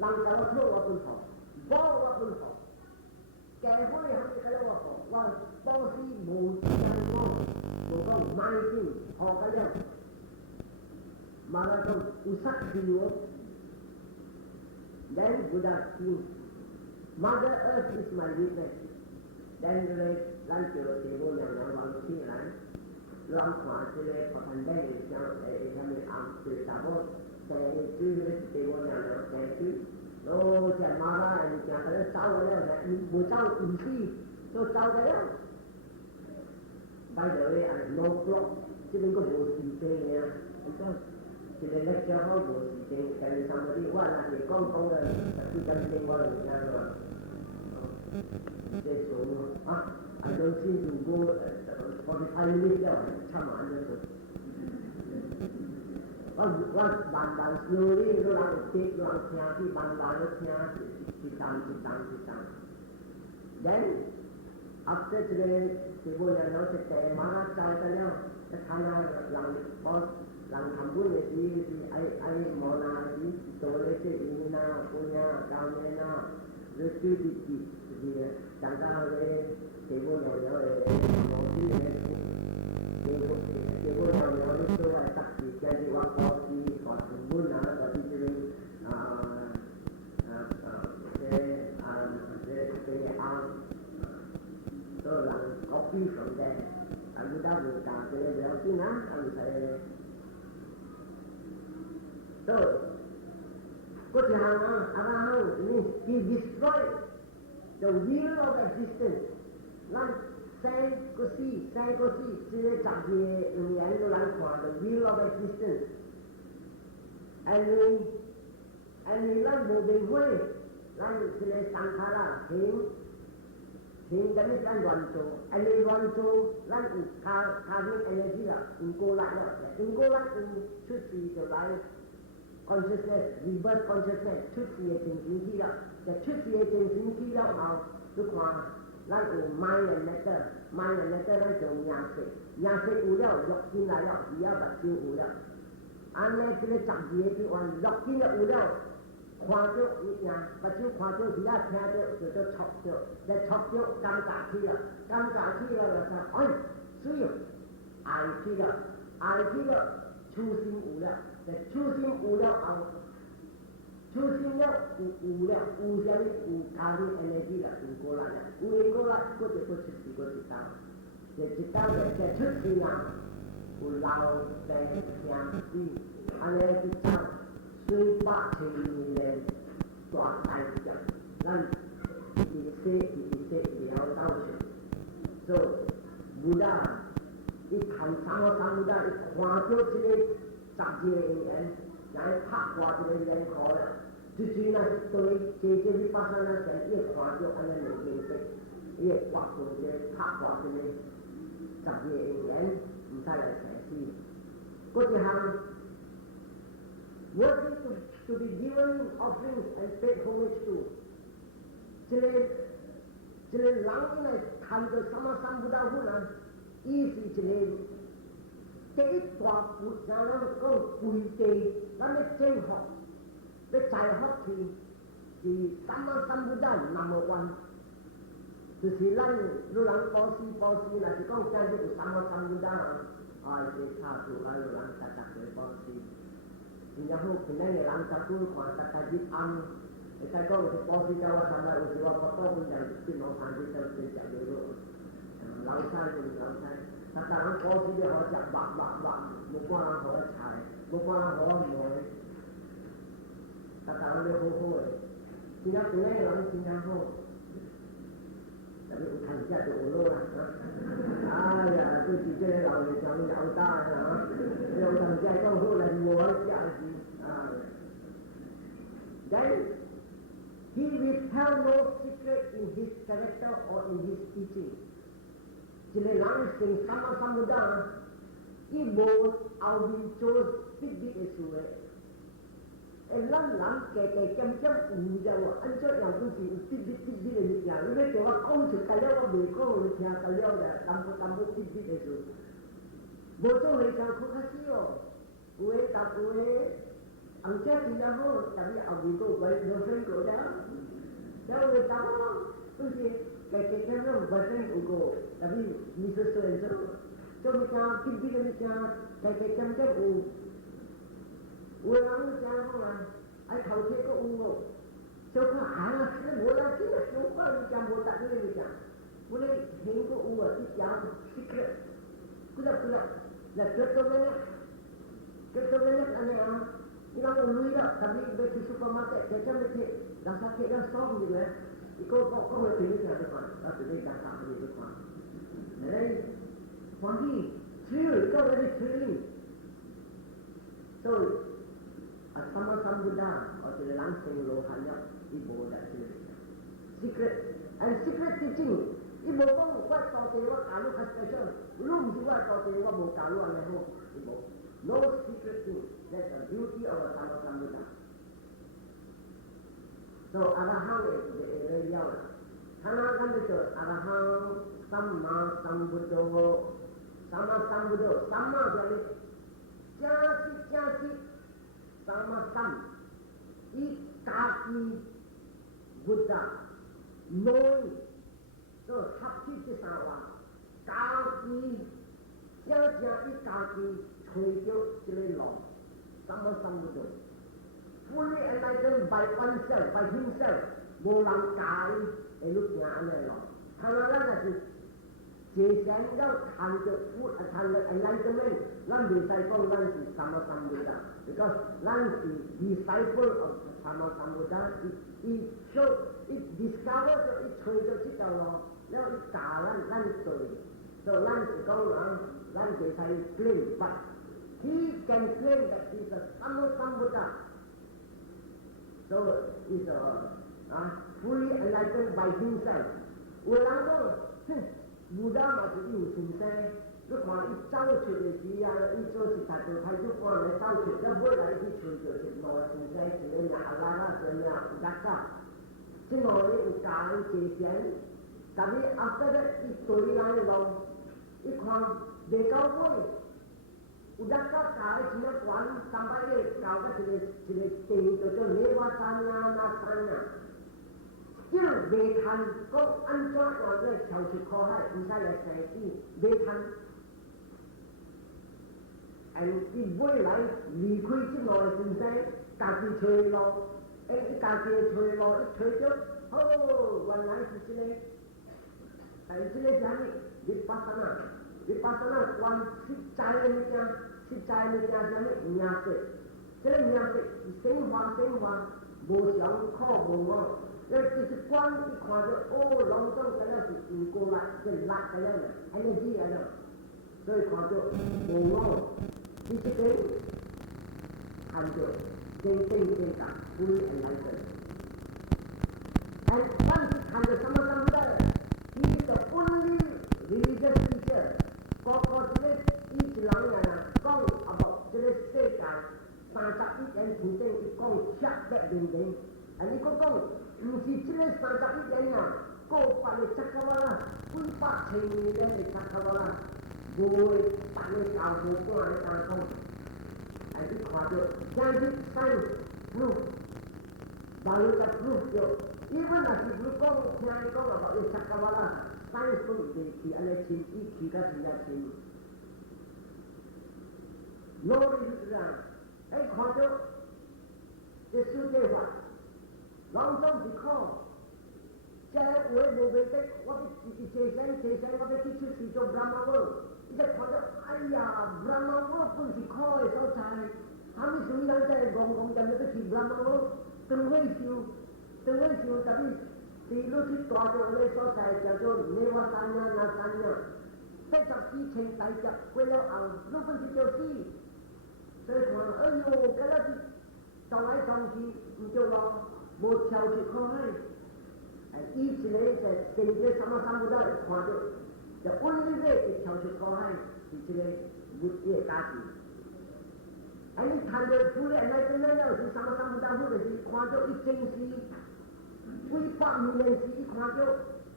人家我拖我本頭，幫我本頭。嘅開口嘅嗰個，我當時冇講買先學嘅樣，馬拉松有實事喎。Then Buddha says, Mother Earth is my witness. Then lần chiều thì vô nhà bằng chi lại, loan khóa thì lệ có thành đây để cho mình ăn từ xã hội, sẽ chứ thì vô nhà nó sẽ chứ. Ô chả mà ra thì chả cái sau đấy là buổi sau ủ si tôi sau đấy á bây giờ anh no clock chứ đừng có bộ gì thế nha anh có thì lên lớp cho họ bộ gì thế cái gì xong rồi đi qua là để con không là tôi chân đi qua rồi nha rồi để xuống anh don't seem to go 45 minutes đâu chăm anh rồiว่าบางสโลลี่ก็ลังติดลังเทียที่บางก็เทียที่ตาม then after today ที่พวกเราเราจะแต่มาใจกันแล้วจะทำงานหลังทำบุญเลยที่ไอ้หมอนาที่โตเลยที่อินนาปุญญาดาวเนนาหรือที่จังกาเลยที่พวกเราเลยหมอที่เลยที่พวกเราเลยตัวตักจิตใจที่ว่าพอที่ก่อนถึงบุญนะตอนที่จะเป็นก็หลัง copy from there อันนี้ได้บุญการจะเลยแล้วที่นะอันนี้ใช่ก็จะหาอะไรนี่ he destroy the wheel of existence นั่นแสงก็สีที่ได้จับเรื่องนี้ก็หลังขวา the wheel of existence อันนี้หลังโมเดลห้วยหลังที่ได้สังขารhình cái này loạn trò, anh ấy loạn trò, lan cả những energy là inco lại chút gì trở lại consciousness, rebirth consciousness, chút gì tình chính khi đó, cái chút gì tình chính khi đó vào lúc mà lan mind and matter lan trò nhà sẽ u đâu, dọc kim lại đâu, chỉ là bạch kim u đâu, anh ấy cái chậm gì thì hoàn dọc kim là u đâu. Khoa trước nhà và chứ khoa trước thì đã theo được cho chọc trước để chọc trước cam cả khi là sao ôi sử dụng ai khi đó chu sinh u là để chu sinh u là chu sinh là u là u ra đi u cao đi energy là u lại có thể có chút tao để chút tao để cái chút gì nào u lao để nhà đi anh ấy chút tao suy bác trình lên toàn đại trận lần thì sẽ léo đau chuyện so Buddha ít thành sang Buddha ít khoa cho chế tập gì anh giải pháp khoa cho nên khó là chứ là tôi chế vipassana sẽ ít khoa cho anh em mình sẽ ít khoa cho nên pháp khoa cho nên tập gì anh không phải là sẽ gì có thể hàng worthy to be given offerings and paid homage to. Cho nên lắng này thành được Sammasambuddha hula easy cho nên cái tòa Buddha nó có quỳ trì nó mới chơi học để chạy học thì Sammasambuddha number one thì lăng nó lăng bó si là chỉ có một cái của Sammasambuddha ai sẽ thao tụ lại lăng ta đặt với bó si Sehingga hukum ini lantaku kuasa kaji am, kita kau posisi jawab sama usia foto pun dan timau sanji terjadi dulu. Langsai, kata orang posisi dia hojak bak, muka orang hojak, muka orang hojak, kata orang dia hojak, tidak tunai orang tidak hojak. 特别有看下就有路啦啊！哎呀，对自己的老人讲要大啊，有等下讲好来我家是啊。Then he withheld no secret in his character or in his teaching. 一个人成什么什么的，伊无后面做必必的事的。咱人家家渐渐有着喎，按照样本是有必必的物件，你要叫我讲出来了，我未讲你听得了的，淡薄必必的事。无做会真可惜哦，有诶答有诶，红色比较好，但是后面个为了分过的，然后答哦，不是家渐渐为分有个，但是你是说人做物件必必的物件，家渐渐有。有人讲好啊，爱头车个有哦，小可啊，你无啦，今日小可你讲无答你嚟讲，我哋听个有啊，一讲 secret， 佢就嚟叫到咩安尼啊？你讲有女啦，特别要去 supermarket， 就咁去，人家睇人爽嘅咧，你讲去俾你睇你看，啊俾你讲俾你看，嚟，欢喜，只有一个人去听，所以。sama-sama Buddha atau langsung rohanya ibu dan secret and secret teaching ibu kong buat kau tewa kalau special belum juga kau tewa mau kalau aneh ibu no secret thing that's the beauty of sama-sama Buddha so arahang itu dia karena kan itu arahang sama sambuddho sama jadi jasi sama kaki Buddha noi so hati ke sawa kaki jadi kaki cuyo celelo sama Buddha fully enlightened by oneself by himself bolang kali eloknya aneh loh karena lagi节省咗看着看了 enlightenment， 咱未使讲咱是Sammasambuddha，because 咱是 disciple of Sammasambuddha， 伊 show 伊 discover 咗伊吹咗呢條路，然後伊教咱對，所以咱是講咱未使 claim，but he can claim that he is a Sammasambuddha， so is fully enlightened by himself， 有人講。Buddha masih有存在，你看伊走出的时啊，伊做是大道派出官来走出，那本来去找就是无存在，是个阿拉啦，是个达卡，即我咧有教伊节省，但是阿个咧伊对来咯，伊看未到尾，有达卡教伊只管三百个教个一个地叫做尼瓦山啊，那山啊。只未谈讲安怎话咧跳出苦海，唔使来生死，未谈。伊未来离开即路的时阵，家己找路，伊家己找路，伊找着，原来是即个，即个啥物？vipassana quan实在的物件啥物名色？即个名色是生化，无常可无我。那就是光一看就隆重在那是有过来，就拉在那了，还有几来了，所以看就无我，你这个看就真讲fully enlightened。And once看到什么he is the only religious teacher。个这个伊一人讲about这个世界31人土地，伊讲七个人人，啊你讲。唔是即个31人啊，高法的萨卡瓦拉，几百千年的萨卡瓦拉，无会白的教会过来打工，你看到scientific science proof， biological proof 咗，even 若是如果聽講話嘅薩卡瓦拉 ，science 都唔會去安尼簽，伊去甲人家簽。攞嚟是啊，看到這世界法。朗中是靠，即係會無被的，我哋自己節省，我哋去出去做 Brahma world， 你就看到，哎呀 ，Brahma world 本是靠嘅所在，他們雖然真係講就要去 Brahma world，等位少，特別是路去大到那所在叫做尼瓦山呀、那山呀，44千大只过了后，路本是叫死，所以看，哎呦，嗰啲撞来撞去唔对咯，无跳出看海，以前咧就成日什么不到看到，就温热就跳出看海，是这个物业价值。你看到富人那真了是什么不到，或者是看到一件事。200million是一看到，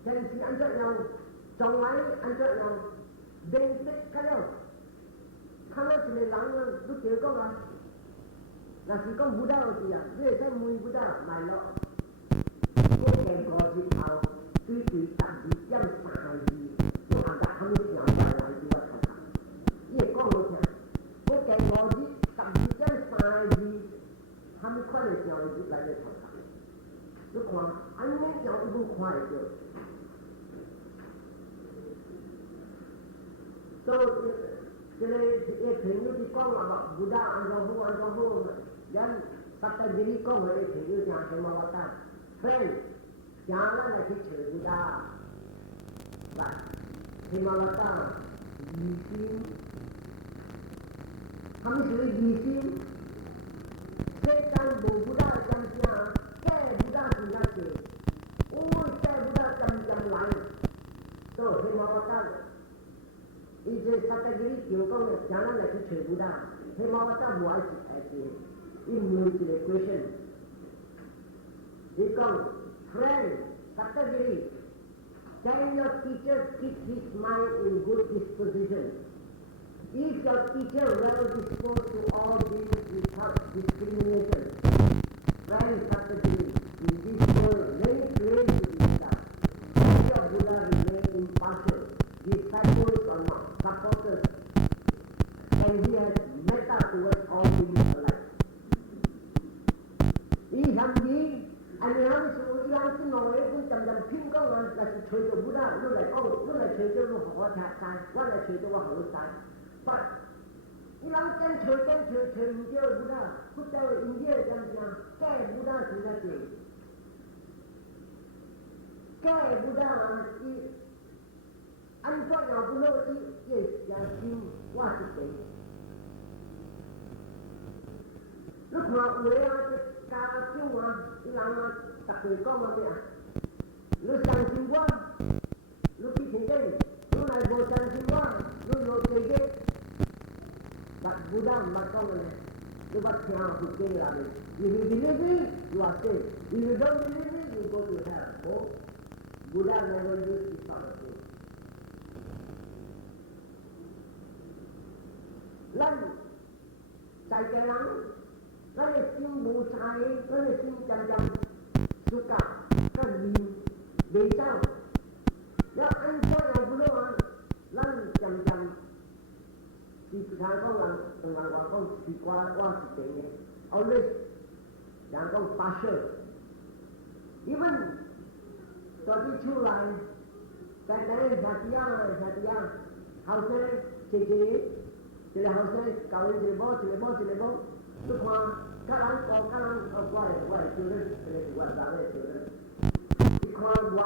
平時按照樣，將來按照樣，定息咁樣，看到一個人都叫講啊，那是講不到嘅啊，你係真會不到來咯。我見過之後，對12.32，我行得很上來來對我睇下，伊係講我聽，我見過之12.32，他們看的時候就來嚟睇下。你看，安尼就一部看得到。所以，这个朋友是讲啦嘛，不但安怎好，人10個字講佢哋朋友講什麼話單 ，friend， 將來嚟去找不到，嗱，什麼話單，疑心，他們屬於疑心，世間無不到相像。不到是那些，再不到怎来，都黑毛蛋，伊这3個字就講咧，將來嚟去找不到，黑毛蛋無愛是，伊冇一個 question， 伊講 friend 3個字 ，can your teacher keep his mind in good disposition? Is your teacher well disposed to all things without discrimination? Friend 3個字。In this world, many claim to be God. Many of Buddha remain impartial, disciples or not, supporters, and he has metta towards all beings alike. 伊含義，安尼含是伊含是內本陣偏講啊，那是隨着 Buddha， 你嚟講，你嚟隨着我聽曬，我嚟隨着我好曬，不，伊含真隨唔到 Buddha， 不到因啲咁樣，假 Buddha 是那些。假不到啊！伊按照样不落伊也心我是对。你看有的啊，家长啊，人啊，逐个讲啊咩啊？你相信我，你去听经，你来无相信我，你无听经，但不但唔捌讲嘅咧，你捌聽佢經啦嘅。If you believe it, you are saved. If you don't believe it, you go to hell. Buddha never used this sort of thing. 咱在嘅人，咱嘅心無晒，咱嘅心漸暑假跟未走，要按照有不落啊，咱漸是其他講人同人話講是我是對嘅 ，always 人講partial， even 到底出來，在那下底啊，後生姐姐，一個後生教人一個某，你看，家人過來做人，我人嚟做人，你看我人，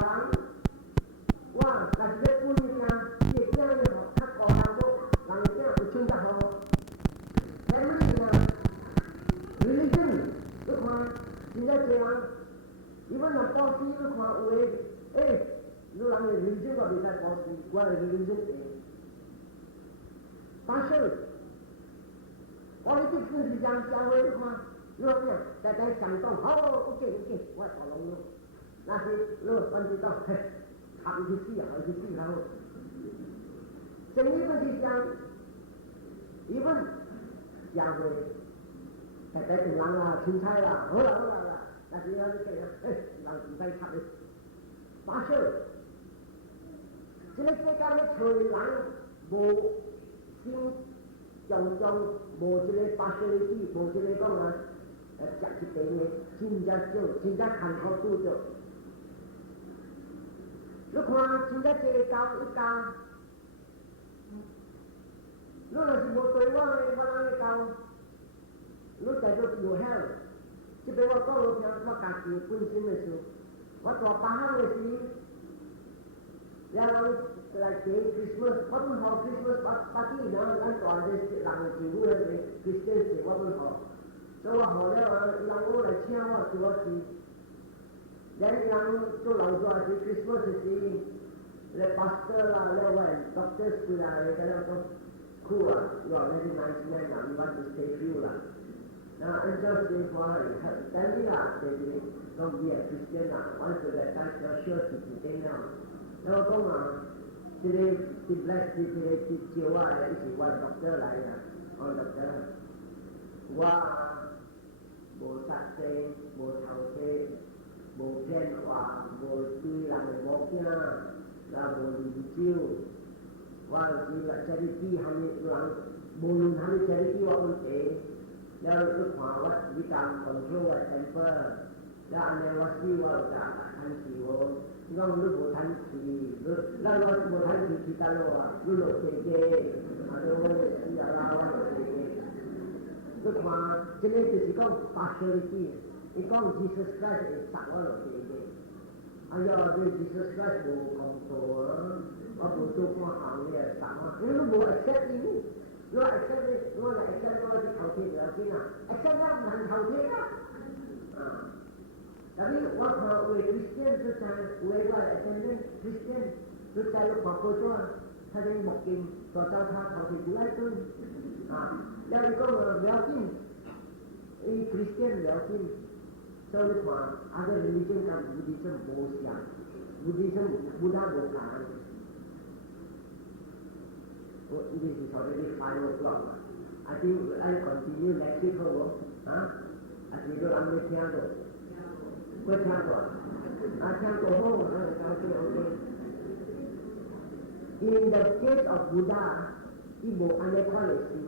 哇，但是這半年啊，這樣嘅較高人個，人哋有穿得好，family 啊 ，religion， 你看現在這樣。伊阮若保持，你看有誒，你人誒人生我袂使保持，我誒人生會。但是，我哋啲政治上社會看，你講咩？大家想講好 ，OK， 我討論咯。那是你反正講，嘿，行去死啊，好。正呢個是講，伊阮社會，大家同人啊，凊彩啦，好啦。但是要你講啊，人唔使插你，馬上，這個世界咧，隨人無心種無這個巴士機，無這個講啊，食一地嘅，真正少，真正艱苦拄着。你看，真正這教一教，你若是無對我嘅，我人去教，你繼續有 help。即俾我講我聽，我家己本身嘅事，我做8项的事，然后来做 Christmas， 我都好 Christmas party， 然后咱大的人就会来 Christmas， 我都好，所以我好了啊，人我来请我做事，人做老早是 Christmas 时，来 pastor 啦，来我 doctors 啦，来个那个 cool 啊，you are very nice man 啦，we want to save you 啦。然后按照这话但是啊，就是讲你係 Christian 啊，我做嚟單小小事情點樣？然後講啊，這個啲 bless 啲招啊，一時我doctor嚟啊，我doctor，我無殺死，無偷竊，無騙話，無對人無驚，然後無啉酒，我是來 charity 係咪人，無論係咪 charity 我唔俾。แล้วลูกขวาวัดวิการคอนโทรลเซนเปอร์แล้วอันนี้วัดที่ว่าจะทันสีโวที่ต้องรู้บุทันสีแล้วเราบุทันสีที่ตาโลอ่ะรู้โลเจเจอันนี้ว่าอย่างเราว่าเจเจลูกขวาจะเรียกสิ่งก็ partiality อีกก็ Jesus Christ สักว่าโลเจเจอันนี้ว่า Jesus Christ บุของตัวว่าบุตุกมาหางเนี่ยสักว่ารู้บุ accept นี่如果 accept 如果 accept 嗰啲頭貼就先啦 ，accept 唔係頭貼啦。但係我睇為 Christian 出世，為我 attendant Christian 出世都學過咗啊，睇啲目鏡就就睇頭貼唔拉對แล้วก็แล้วที่Christian แล้วที่所以話 other religion กับ Buddhism 冇相 ，Buddhism Buddha 冇講。This is already 5 o'clock. I think I'll continue next week. Huh? I think I'm going to go. Where can I go? I can't go home. Okay. In the case of Buddha, Ibo and the quality,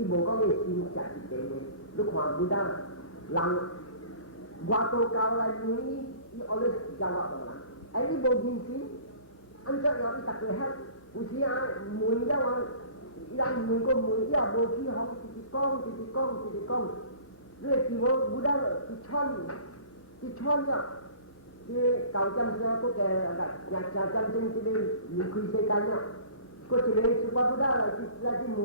Ibo 講嘅善實嘅嘢，你看 Buddha 人話到教嚟每我哋時間話到啦，喺呢部件事，按照有啲特別黑。有時啊，門了啊，人門個門了無起行，直講，你係叫我冇得穿了，啲舊針聲嗰個日針聲啲離開世間了，嗰時你說不得啦，啲門。